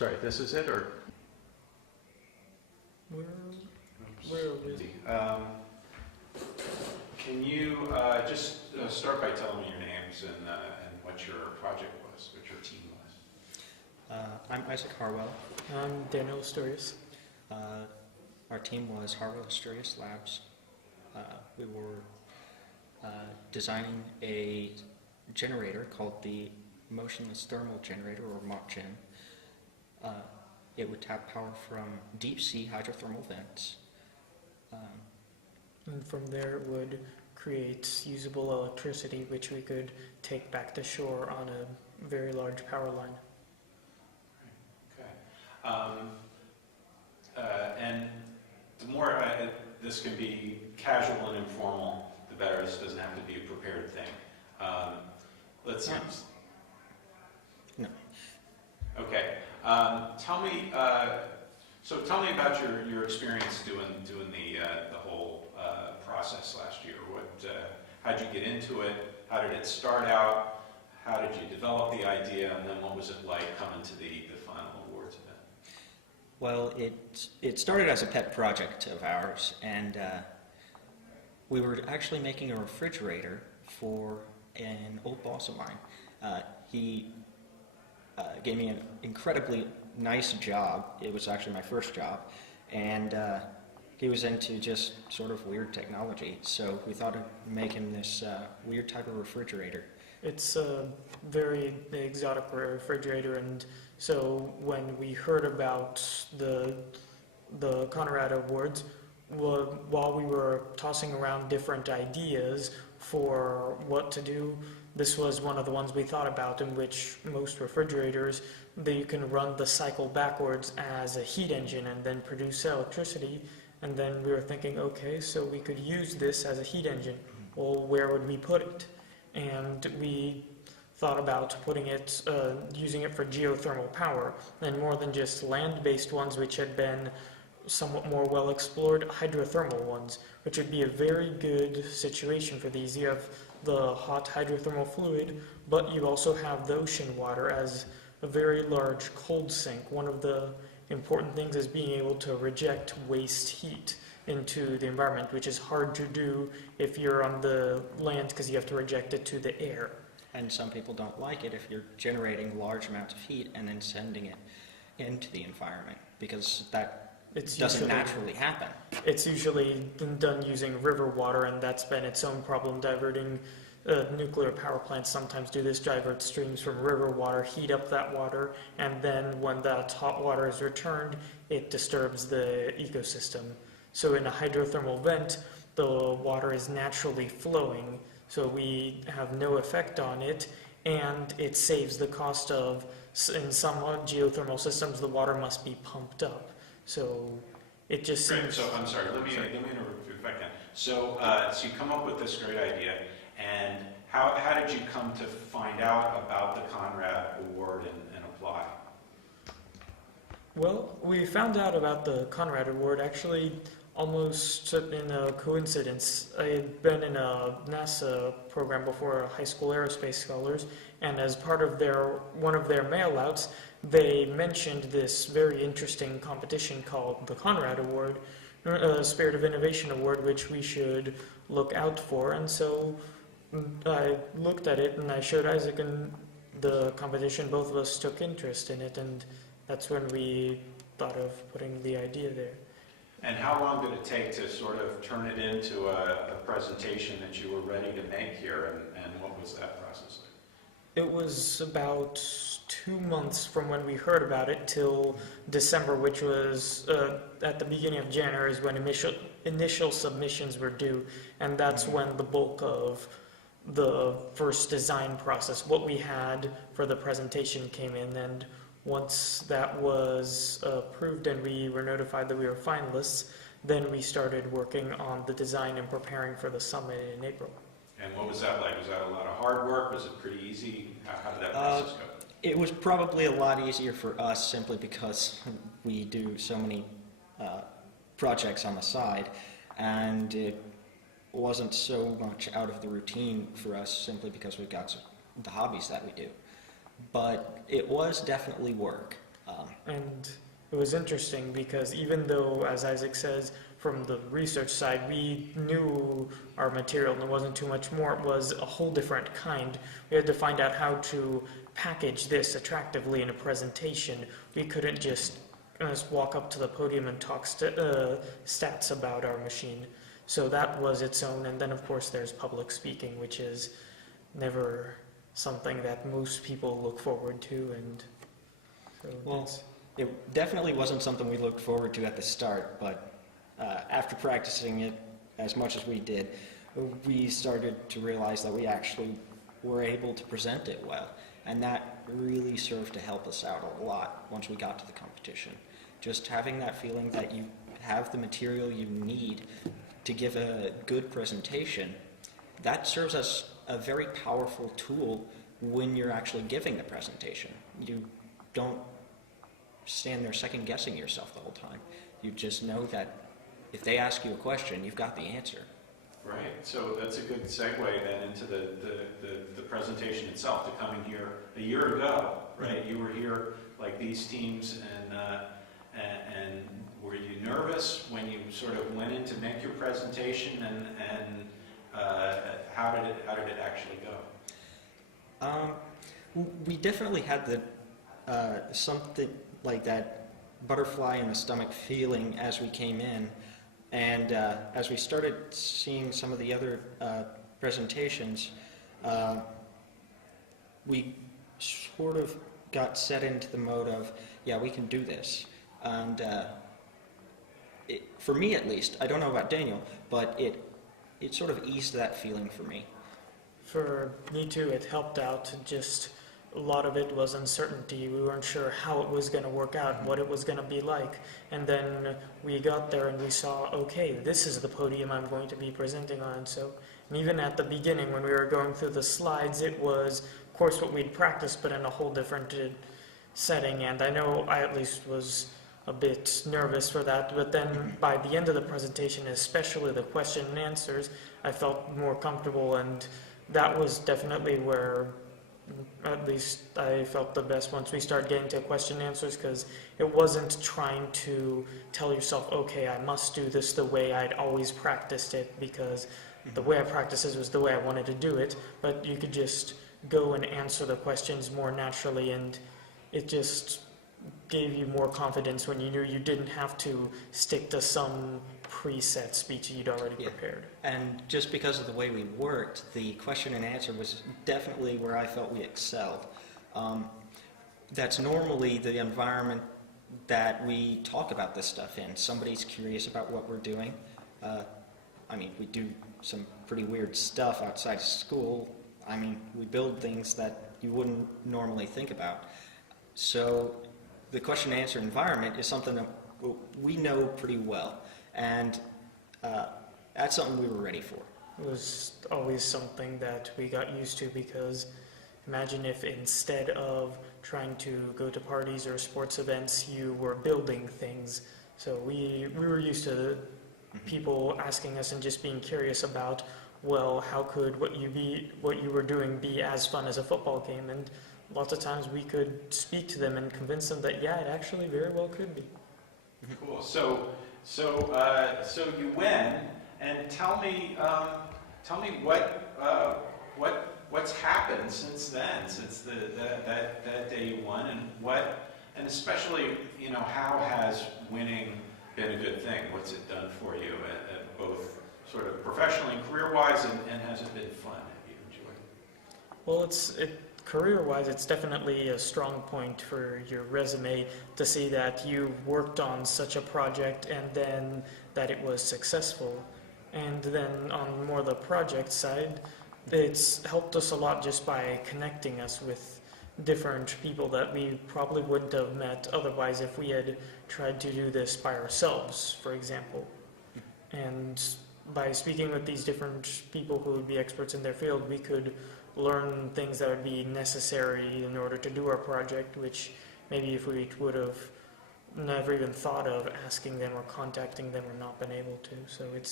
Sorry, this is it, or? Where is it? Can you just start by telling me your names and what your project was, what your team was? I'm Issac Harwell. I'm Harwell Asturias. Our team was Harwell Asturias Labs. We were designing a generator called the Motionless Thermal Generator, or MOTGen. It would tap power from deep sea hydrothermal vents. And from there it would create usable electricity which we could take back to shore on a very large power line. Okay. And the more this can be casual and informal, the better. This doesn't have to be a prepared thing. Let's see. No. Okay. Tell me. So tell me about your experience doing the whole process last year. How did you get into it? How did it start out? How did you develop the idea? And then what was it like coming to the final awards event? Well, it started as a pet project of ours, and we were actually making a refrigerator for an old boss of mine. He gave me an incredibly nice job. It was actually my first job, and he was into just sort of weird technology, so we thought of making this weird type of refrigerator. It's a very exotic refrigerator, and so when we heard about the Conrad Awards, while we were tossing around different ideas for what to do, this was one of the ones we thought about, in which most refrigerators, you can run the cycle backwards as a heat engine and then produce electricity. And then we were thinking, okay, so we could use this as a heat engine. Well, where would we put it? And we thought about putting it, using it for geothermal power, and more than just land-based ones, which had been somewhat more well explored, hydrothermal ones, which would be a very good situation for these. You have the hot hydrothermal fluid, but you also have the ocean water as a very large cold sink. One of the important things is being able to reject waste heat into the environment, which is hard to do if you're on the land because you have to reject it to the air. And some people don't like it if you're generating large amounts of heat and then sending it into the environment, because that doesn't naturally happen. It's usually done using river water, and that's been its own problem. Diverting nuclear power plants sometimes do this, divert streams from river water, heat up that water, and then when that hot water is returned, it disturbs the ecosystem. So in a hydrothermal vent, the water is naturally flowing, so we have no effect on it, and it saves the cost of, in some geothermal systems, the water must be pumped up. So it just seems... So I'm sorry, let me interrupt you if I can. So you come up with this great idea, and how did you come to find out about the Conrad Award and apply? Well, we found out about the Conrad Award actually almost in a coincidence. I had been in a NASA program before, High School Aerospace Scholars, and as part of one of their mailouts, they mentioned this very interesting competition called the Conrad Award, Spirit of Innovation Award, which we should look out for. And so I looked at it and I showed Isaac and the competition. Both of us took interest in it, and that's when we thought of putting the idea there. And how long did it take to sort of turn it into a presentation that you were ready to make here, and what was that process like? It was about 2 months from when we heard about it till December, which was at the beginning of January is when initial submissions were due, and that's when the bulk of the first design process, what we had for the presentation, came in. And once that was approved and we were notified that we were finalists, then we started working on the design and preparing for the summit in April. And what was that like? Was that a lot of hard work? Was it pretty easy? How did that process go? It was probably a lot easier for us simply because we do so many projects on the side, and it wasn't so much out of the routine for us simply because we've got the hobbies that we do. But it was definitely work. And it was interesting because even though, as Isaac says, from the research side, we knew our material and there wasn't too much more, it was a whole different kind. We had to find out how to package this attractively in a presentation. We couldn't just walk up to the podium and talk stats about our machine. So that was its own, and then of course there's public speaking, which is never something that most people look forward to, and so Well, it definitely wasn't something we looked forward to at the start, but after practicing it as much as we did, we started to realize that we actually were able to present it well, and that really served to help us out a lot once we got to the competition. Just having that feeling that you have the material you need to give a good presentation, that serves as a very powerful tool when you're actually giving the presentation. You don't stand there second guessing yourself the whole time. You just know that if they ask you a question, you've got the answer. Right, so that's a good segue then into the presentation itself, to coming here a year ago, right? You were here like these teams, and were you nervous when you sort of went in to make your presentation, and how did it actually go? We definitely had the something like that butterfly in the stomach feeling as we came in, and as we started seeing some of the other presentations, we sort of got set into the mode of, yeah, we can do this. And for me at least, I don't know about Daniel, but it sort of eased that feeling for me. for me too, it helped out. Just a lot of it was uncertainty. We weren't sure how it was going to work out, what it was going to be like. And then we got there and we saw, okay, this is the podium I'm going to be presenting on. So, and even at the beginning when we were going through the slides, it was, of course, what we'd practiced, but in a whole different setting. And I know I at least was a bit nervous for that, but then by the end of the presentation, especially the question and answers, I felt more comfortable, and that was definitely where at least I felt the best once we started getting to question and answers, because it wasn't trying to tell yourself, okay, I must do this the way I'd always practiced it, because the way I practiced it was the way I wanted to do it, but you could just go and answer the questions more naturally, and it just gave you more confidence when you knew you didn't have to stick to some preset speech you'd already prepared. And just because of the way we worked, the question and answer was definitely where I felt we excelled. That's normally the environment that we talk about this stuff in. Somebody's curious about what we're doing. I mean, we do some pretty weird stuff outside of school. I mean, we build things that you wouldn't normally think about. So the question and answer environment is something that we know pretty well, and that's something we were ready for. It was always something that we got used to, because imagine if instead of trying to go to parties or sports events, you were building things. So we were used to people asking us and just being curious about, well, how could what you were doing be as fun as a football game? And lots of times we could speak to them and convince them that, yeah, it actually very well could be. Cool. So you win, and tell me what's happened since then, since that day you won, and especially, how has winning been a good thing? What's it done for you, both sort of professionally and career-wise, and has it been fun? Have you enjoyed it? Well, career-wise, it's definitely a strong point for your resume to see that you worked on such a project and then that it was successful. And then on more the project side, it's helped us a lot just by connecting us with different people that we probably wouldn't have met otherwise if we had tried to do this by ourselves, for example. And by speaking with these different people who would be experts in their field, we could learn things that would be necessary in order to do our project, which maybe if we would have never even thought of asking them or contacting them or not been able to. So it's